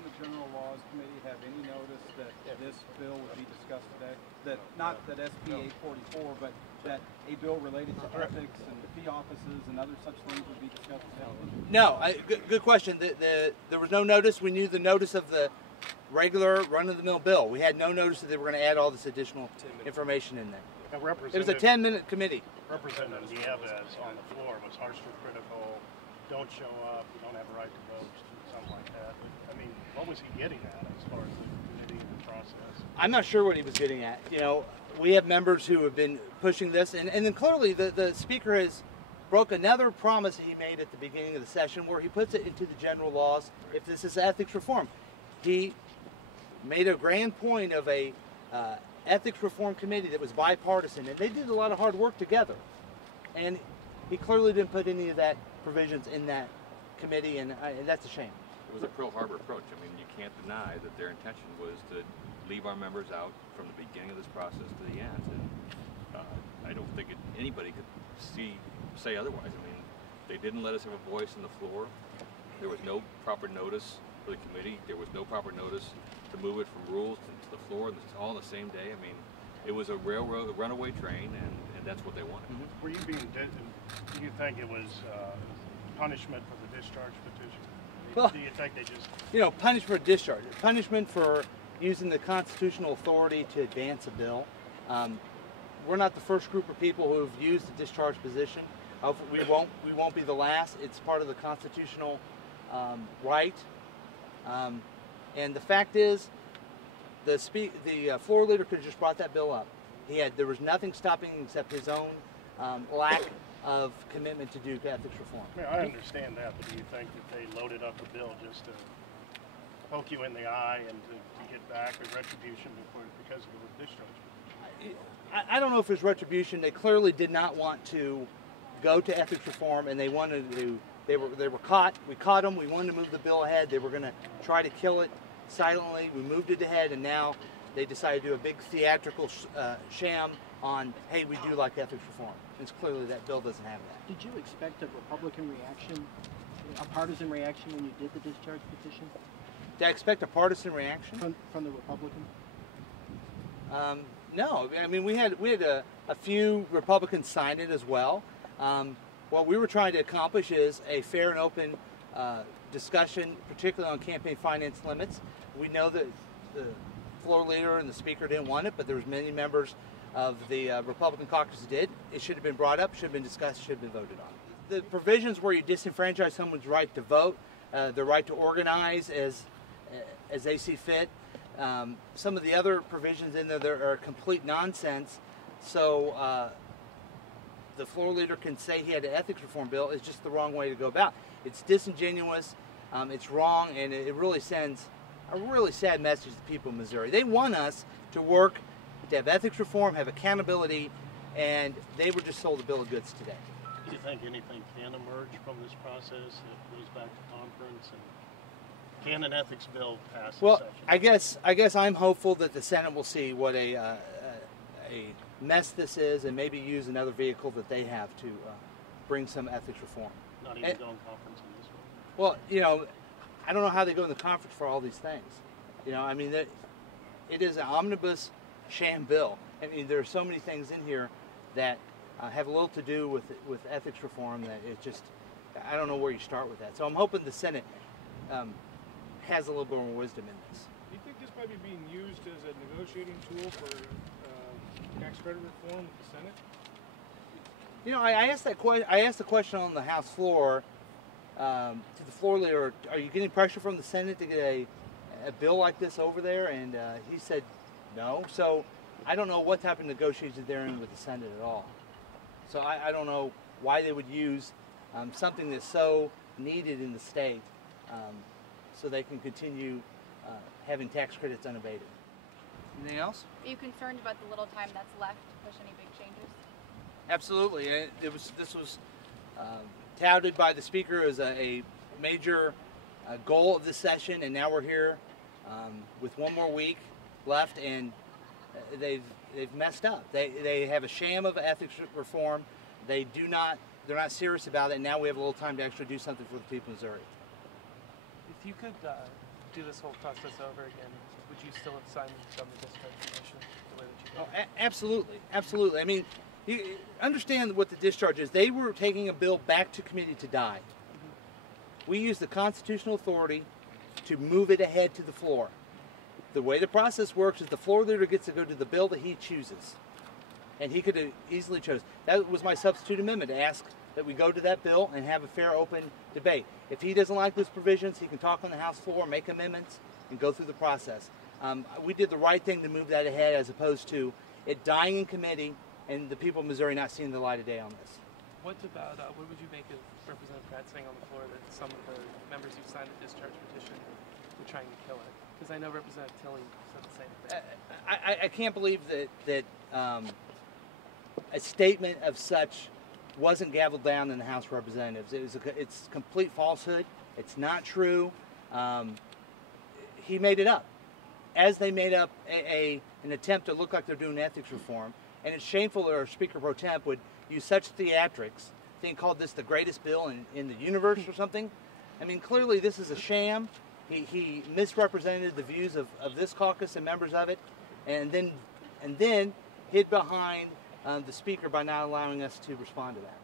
on the General Laws Committee have any notice that this bill would be discussed today? That not that SB 844, but that a bill related to ethics and fee offices and other such things would be discussed today? No, good question. There was no notice. We knew the notice of the regular run-of-the-mill bill. We had no notice that they were going to add all this additional information in there. It was a 10-minute committee. Representative Nieves on the floor was harshly critical. Don't show up. You don't have a right to vote. Something like that. I mean, what was he getting at as far as the committee and the process? I'm not sure what he was getting at. You know, we have members who have been pushing this, and then clearly the speaker has broke another promise that he made at the beginning of the session where he puts it into the general laws if this is ethics reform. He made a grand point of a ethics reform committee that was bipartisan, and they did a lot of hard work together. And he clearly didn't put any of that provisions in that committee, and that's a shame. It was a Pearl Harbor approach. I mean, you can't deny that their intention was to leave our members out from the beginning of this process to the end. And I don't think anybody could say otherwise. I mean, they didn't let us have a voice on the floor. There was no proper notice for the committee. There was no proper notice to move it from rules to the floor. This is all on the same day. I mean, it was a runaway train, and that's what they wanted. Mm-hmm. Were you being? Do you think it was punishment for the discharge petition? Well, do you think they just? You know, punishment for discharge, punishment for using the constitutional authority to advance a bill. We're not the first group of people who have used the discharge position. We won't be the last. It's part of the constitutional right. And the fact is, the floor leader could have just brought that bill up. There was nothing stopping him except his own lack of commitment to do ethics reform. I mean, I understand that, but do you think that they loaded up the bill just to poke you in the eye and to get back a retribution because of the discharge? I don't know if it was retribution. They clearly did not want to go to ethics reform, and they wanted to. They were caught. We caught them. We wanted to move the bill ahead. They were going to try to kill it silently. We moved it ahead, and now they decided to do a big theatrical sham on, hey, we do like ethics reform. It's clearly that bill doesn't have that. Did you expect a Republican reaction, a partisan reaction when you did the discharge petition? Did I expect a partisan reaction? From the Republican? No. I mean, we had a few Republicans sign it as well. What we were trying to accomplish is a fair and open discussion, particularly on campaign finance limits. We know that the floor leader and the speaker didn't want it, but there was many members of the Republican caucus did. It should have been brought up, should have been discussed, should have been voted on. The provisions where you disenfranchise someone's right to vote, their right to organize as they see fit. Some of the other provisions in there are complete nonsense. So the floor leader can say he had an ethics reform bill. It's just the wrong way to go about. It's disingenuous. It's wrong, and it really sends a really sad message to people in Missouri. They want us to work to have ethics reform, have accountability, and they were just sold a bill of goods today. Do you think anything can emerge from this process that goes back to conference, and can an ethics bill pass? Well, session? I guess I'm hopeful that the Senate will see what a mess this is, and maybe use another vehicle that they have to bring some ethics reform. Not even go in conference in this one. Well, you know, I don't know how they go in the conference for all these things. You know, I mean, it is an omnibus sham bill. I mean, there are so many things in here that have little to do with ethics reform that it just, I don't know where you start with that. So I'm hoping the Senate has a little bit more wisdom in this. Do you think this might be being used as a negotiating tool for tax credit reform with the Senate? You know, I asked the question on the House floor to the floor leader, are you getting pressure from the Senate to get a bill like this over there? And he said no. So I don't know what type of negotiations they're in with the Senate at all. So I don't know why they would use something that's so needed in the state so they can continue having tax credits unabated. Anything else? Are you concerned about the little time that's left to push any big changes? Absolutely. This was touted by the speaker as a major goal of this session, and now we're here with one more week left, and they've messed up. They have a sham of ethics reform. They're not serious about it, and now we have a little time to actually do something for the people of Missouri. If you could do this whole process over again, would you still have signed on the discharge petition the way that you Oh, did? absolutely, absolutely. I mean, you understand what the discharge is. They were taking a bill back to committee to die. We use the constitutional authority to move it ahead to the floor. The way the process works is the floor leader gets to go to the bill that he chooses. And he could have easily chose. That was my substitute amendment, to ask that we go to that bill and have a fair, open debate. If he doesn't like those provisions, he can talk on the House floor, make amendments, and go through the process. We did the right thing to move that ahead, as opposed to it dying in committee and the people of Missouri not seeing the light of day on this. What about, what would you make of Representative Pratt saying on the floor that some of the members who signed the discharge petition were trying to kill it? Because I know Representative Tilley said the same thing. I can't believe that a statement of such wasn't gavelled down in the House of Representatives. It's complete falsehood. It's not true. He made it up, as they made up an attempt to look like they're doing ethics reform. And it's shameful that our Speaker Pro Temp would use such theatrics, called this the greatest bill in the universe or something. I mean, clearly this is a sham. He misrepresented the views of this caucus and members of it, and then hid behind the Speaker by not allowing us to respond to that.